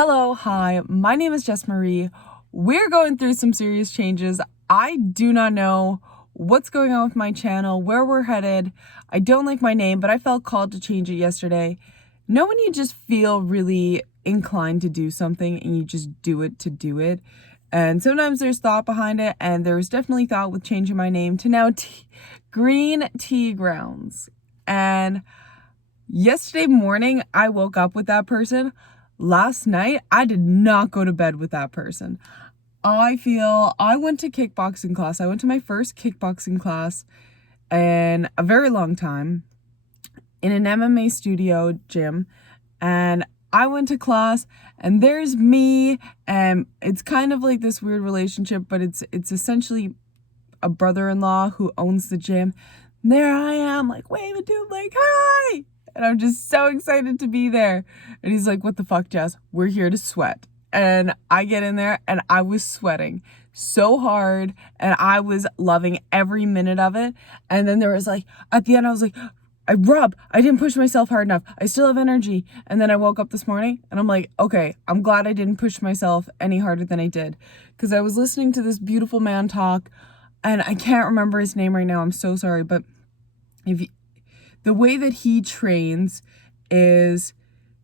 Hello, hi, my name is Jess Marie. We're going through some serious changes. I do not know what's going on with my channel, where we're headed. I don't like my name, but I felt called to change it yesterday. Know when you just feel really inclined to do something and you just do it to do it? And sometimes there's thought behind it, and there's definitely thought with changing my name to now Green Tea Grounds. And yesterday morning, I woke up with that person. Last night, I did not go to bed with that person. I went to kickboxing class. I went to my first kickboxing class in a very long time in an MMA studio gym. And I went to class, and there's me, and it's kind of like this weird relationship, but it's essentially a brother-in-law who owns the gym. And there I am, like, waving to him, like, hi! And I'm just so excited to be there. And he's like, what the fuck, Jess? We're here to sweat. And I get in there, and I was sweating so hard, and I was loving every minute of it. And then there was like, at the end, I was like, I didn't push myself hard enough. I still have energy. And then I woke up this morning and I'm like, okay, I'm glad I didn't push myself any harder than I did. Because I was listening to this beautiful man talk, and I can't remember his name right now. I'm so sorry. But the way that he trains is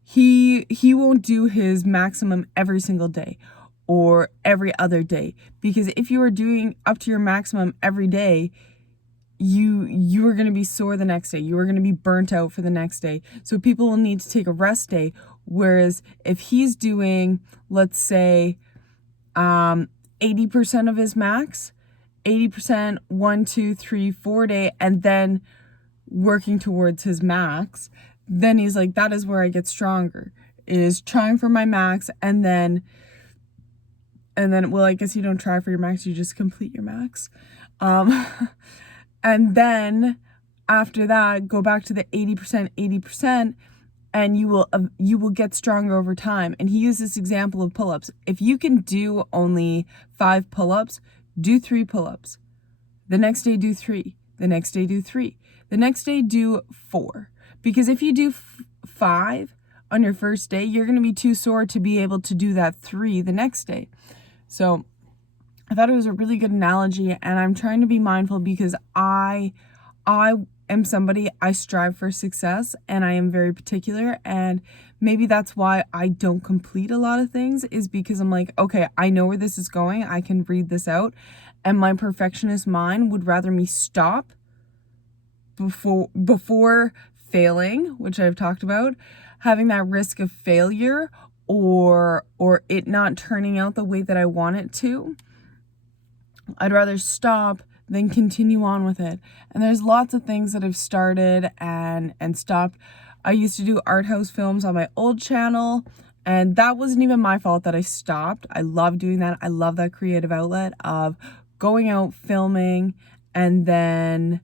he won't do his maximum every single day or every other day. Because if you are doing up to your maximum every day, you are going to be sore the next day. You are going to be burnt out for the next day. So people will need to take a rest day. Whereas if he's doing, let's say, 80% of his max, 80%, 1, 2, 3, 4 day, and then working towards his max, then he's like, that is where I get stronger, is trying for my max, and then, well, I guess you don't try for your max, you just complete your max. And then after that, go back to the 80%, and you will get stronger over time. And he used this example of pull-ups. If you can do only 5 pull-ups, do 3 pull-ups. The next day, do 3. The next day, do 3. The next day, do 4. Because if you do 5 on your first day, you're going to be too sore to be able to do that 3 the next day. So I thought it was a really good analogy, and I'm trying to be mindful because I am somebody, I strive for success, and I am very particular, and maybe that's why I don't complete a lot of things, is because I'm like, okay, I know where this is going, I can read this out, and my perfectionist mind would rather me stop before failing, which I've talked about, having that risk of failure or it not turning out the way that I want it to. I'd rather stop than continue on with it. And there's lots of things that I've started and stopped. I used to do art house films on my old channel, and that wasn't even my fault that I stopped. I love doing that. I love that creative outlet of going out, filming, and then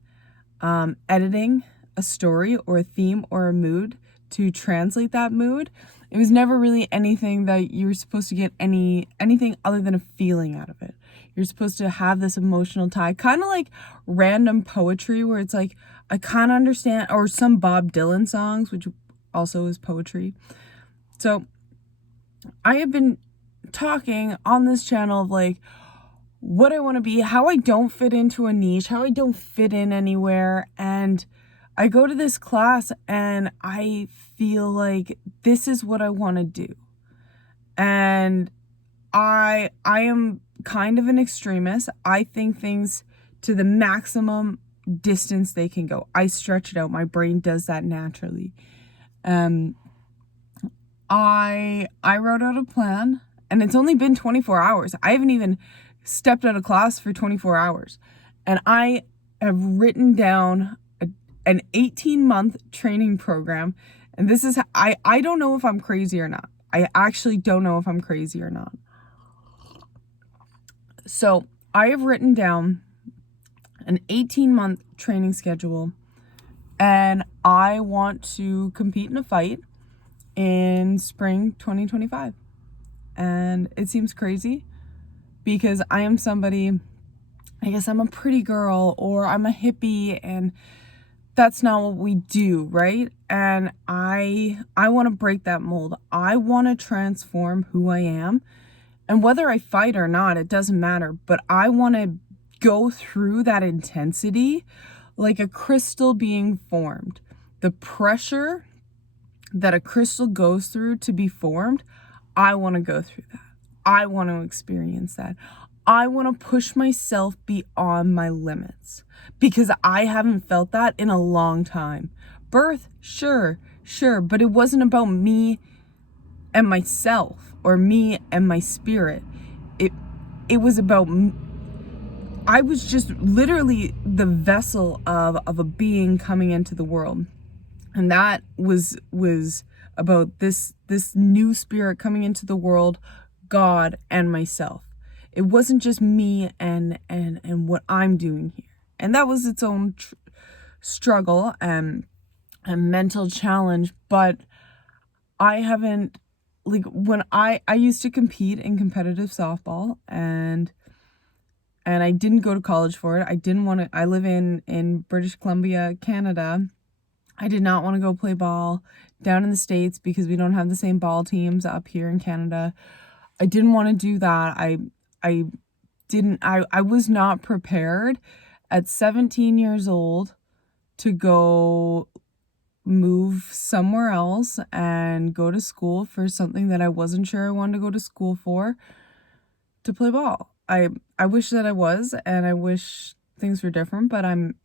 editing a story or a theme or a mood to translate that mood. It was never really anything that you were supposed to get anything other than a feeling out of it. You're supposed to have this emotional tie, kind of like random poetry where it's like, I kind of understand, or some Bob Dylan songs, which also is poetry. So I have been talking on this channel of like what I want to be, how I don't fit into a niche, how I don't fit in anywhere. And I go to this class and I feel like this is what I want to do. And I am kind of an extremist. I think things to the maximum distance they can go. I stretch it out. My brain does that naturally. I wrote out a plan, and it's only been 24 hours. I haven't even stepped out of class for 24 hours. And I have written down an 18-month training program. And this is, I don't know if I'm crazy or not. I actually don't know if I'm crazy or not. So I have written down an 18-month training schedule, and I want to compete in a fight in spring 2025. And it seems crazy because I am somebody, I guess I'm a pretty girl or I'm a hippie, and that's not what we do, right? And I want to break that mold. I want to transform who I am. And whether I fight or not, it doesn't matter. But I want to go through that intensity like a crystal being formed. The pressure that a crystal goes through to be formed, I want to go through that. I want to experience that. I want to push myself beyond my limits because I haven't felt that in a long time. Birth, sure, but it wasn't about me and myself or me and my spirit. It was about I was just literally the vessel of a being coming into the world. And that was about this new spirit coming into the world, God and myself. It wasn't just me and what I'm doing here. And that was its own struggle and mental challenge. But I haven't, like, when I used to compete in competitive softball, and I didn't go to college for it. I didn't want to. I live in British Columbia, Canada. I did not want to go play ball down in the States because we don't have the same ball teams up here in Canada. I didn't want to do that. I was not prepared at 17 years old to go move somewhere else and go to school for something that I wasn't sure I wanted to go to school for, to play ball. I wish that I was, and I wish things were different, but I'm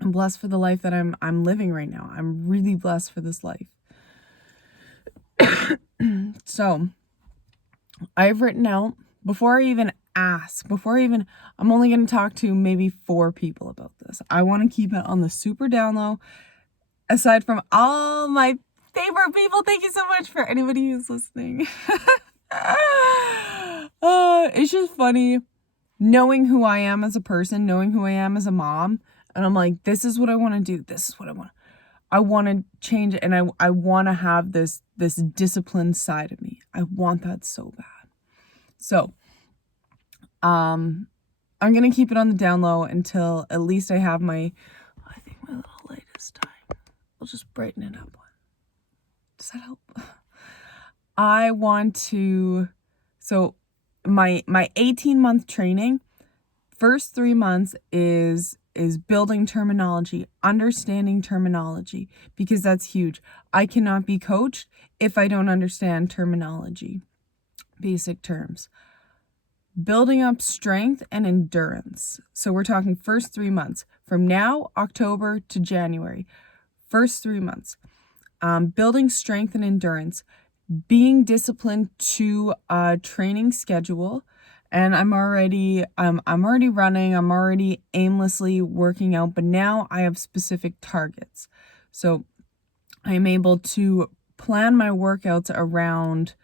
blessed for the life that I'm living right now. I'm really blessed for this life. So I've written out, before I even ask, I'm only going to talk to maybe 4 people about this. I want to keep it on the super down low. Aside from all my favorite people, thank you so much for anybody who's listening. It's just funny knowing who I am as a person, knowing who I am as a mom. And I'm like, this is what I want to do. This is what I want. I want to change it. And I want to have this disciplined side of me. I want that so bad. So, I'm going to keep it on the down low until at least I have I think my little light is dying. I'll just brighten it up. Does that help? I want to, so my 18-month training, first 3 months is building terminology, understanding terminology, because that's huge. I cannot be coached if I don't understand terminology, basic terms. Building up strength and endurance. So we're talking first 3 months, from now, October to January. First 3 months. Building strength and endurance, being disciplined to a training schedule. And I'm already running, I'm already aimlessly working out, but now I have specific targets. So I'm able to plan my workouts around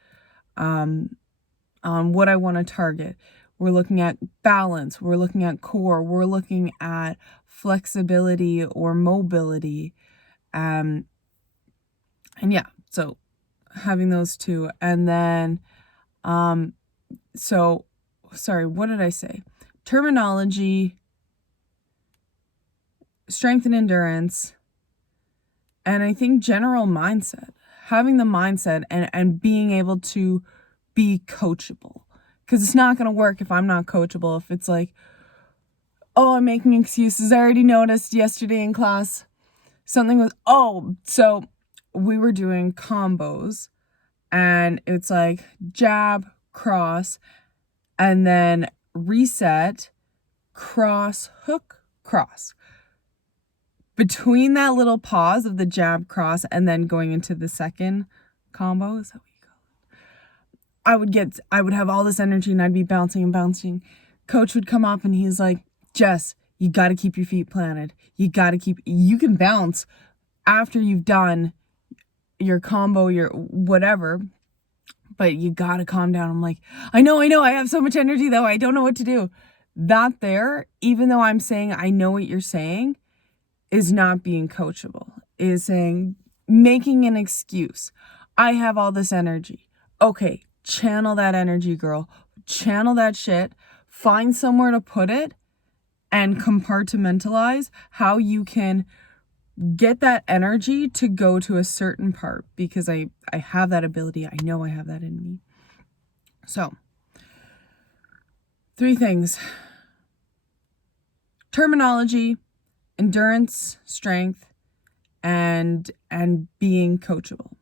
what I want to target. We're looking at balance, we're looking at core, we're looking at flexibility or mobility. And yeah, so having those two. And then, so, sorry, what did I say? Terminology, strength and endurance, and I think general mindset. Having the mindset and being able to be coachable. Because it's not going to work if I'm not coachable. If it's like, oh, I'm making excuses. I already noticed yesterday in class, something was, so we were doing combos. And it's like jab, cross, and then reset, cross, hook, cross. Between that little pause of the jab, cross, and then going into the second combo, is that what you call it? I would have all this energy and I'd be bouncing and bouncing. Coach would come up and he's like, Jess, you got to keep your feet planted. You can bounce after you've done your combo, your whatever, but you got to calm down. I'm like, I know. I have so much energy though. I don't know what to do. That there, even though I'm saying I know what you're saying, is not being coachable. Is saying, making an excuse. I have all this energy. Okay, channel that energy, girl. Channel that shit. Find somewhere to put it and compartmentalize how you can get that energy to go to a certain part because I have that ability. I know I have that in me. So, 3 things. Terminology, endurance, strength, and being coachable.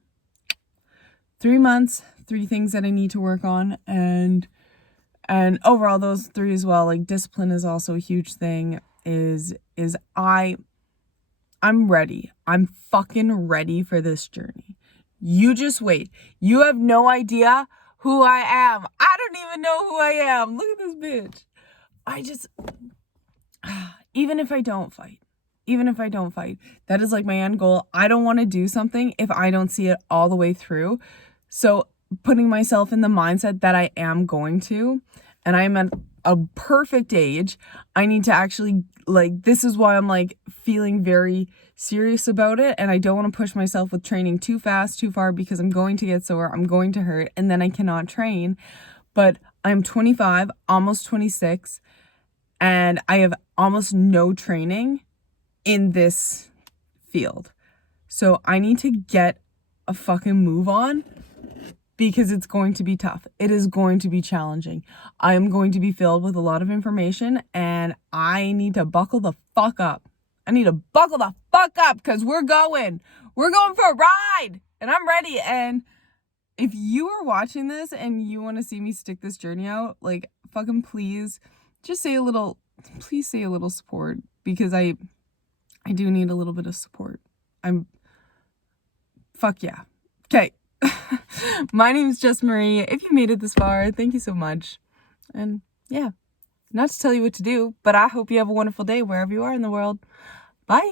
3 months, 3 things that I need to work on, and overall those 3 as well. Like discipline is also a huge thing. I'm ready. I'm fucking ready for this journey. You just wait. You have no idea who I am. I don't even know who I am. Look at this bitch. Even if I don't fight, that is like my end goal. I don't want to do something if I don't see it all the way through. So putting myself in the mindset that I am going to, and I'm at a perfect age, I need to actually, like, this is why I'm like feeling very serious about it. And I don't want to push myself with training too fast, too far, because I'm going to get sore, I'm going to hurt, and then I cannot train. But I'm 25, almost 26, and I have almost no training in this field. So I need to get a fucking move on because it's going to be tough. It is going to be challenging. I am going to be filled with a lot of information, and I need to buckle the fuck up. I need to buckle the fuck up because we're going for a ride, and I'm ready. And if you are watching this and you want to see me stick this journey out, like, fucking please just say a little support, because I do need a little bit of support. Fuck yeah. Okay. My name is Jess Marie. If you made it this far, thank you so much. And yeah, not to tell you what to do, but I hope you have a wonderful day wherever you are in the world. Bye.